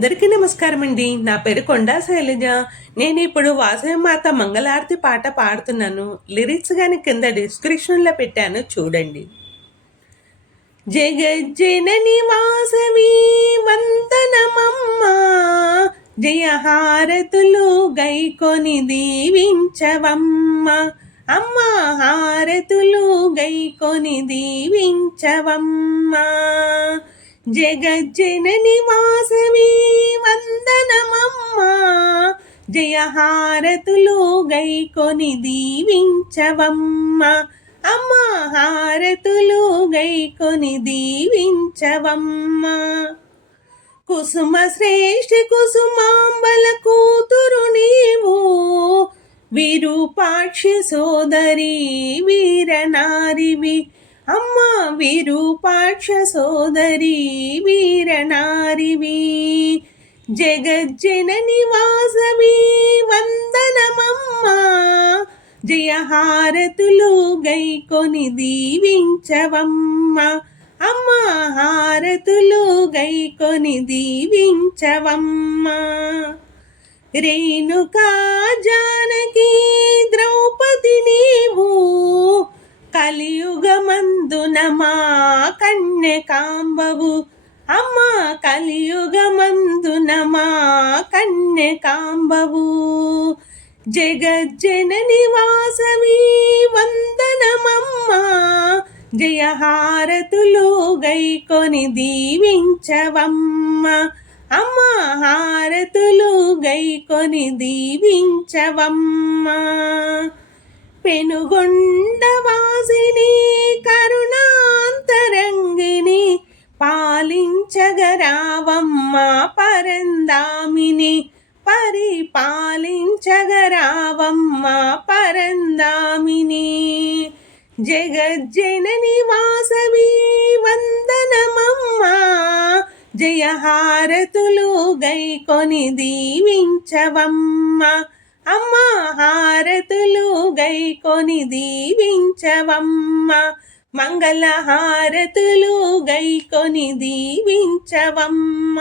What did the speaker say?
అందరికీ నమస్కారం అండి. నా పేరు కొండా శైలజ. నేను ఇప్పుడు వాసవిమాత మంగళారతి పాట పాడుతున్నాను. లిరిక్స్ గాని కింద డిస్క్రిప్షన్లో పెట్టాను చూడండి. జగజ్జనని వాసవి వందనమమ్మా, జయహారతులు గైకొని దీవించవమ్మ. అమ్మ హారతులు గైకొని దీవించవమ్మ. జగజ్జనని వాసవి వందనమమ్మా, జయహారతులు గైకొని దీవించవమ్మ. అమ్మ హారతులు గైకొని దీవించవమ్మ. కుసుమ శ్రేష్ఠ కుసుమాంబల కూతురు నీవు, విరూపాక్షి సోదరి వీరనారివి. అమ్మ విరూపాక్ష సోదరి వీరనారివి. జగజ్జనని వాసవి వందనమమ్మా, జయహారతులు గైకొని దీవించవమ్మ. అమ్మ హారతులు గైకొని దీవించవమ్మ. రేణుకా జానకి ద్రౌపది నీవు, కలియుగమందున మా కన్యకాంబవు. అమ్మ కలియుగమందున మా కన్యకాంబవు. జగజ్జనని వాసవి వందనమమ్మా, జయహారతులు గైకొని దీవించవమ్మ. అమ్మ హారతులు గైకొని దీవించవమ్మ. పెనుగొండవాసిని కరుణాంతరంగిని, పాలించగరావమ్మ పరందామిని. పరిపాలించగరావమ్మ పరందామిని. జగజ్జనని వాసవి వందనమమ్మా, జయహారతులు గైకొని దీవించవమ్మ. అమ్మ హారతులు గైకొని దీవించవమ్మ. మంగళ హారతులు గైకొని దీవించవమ్మ.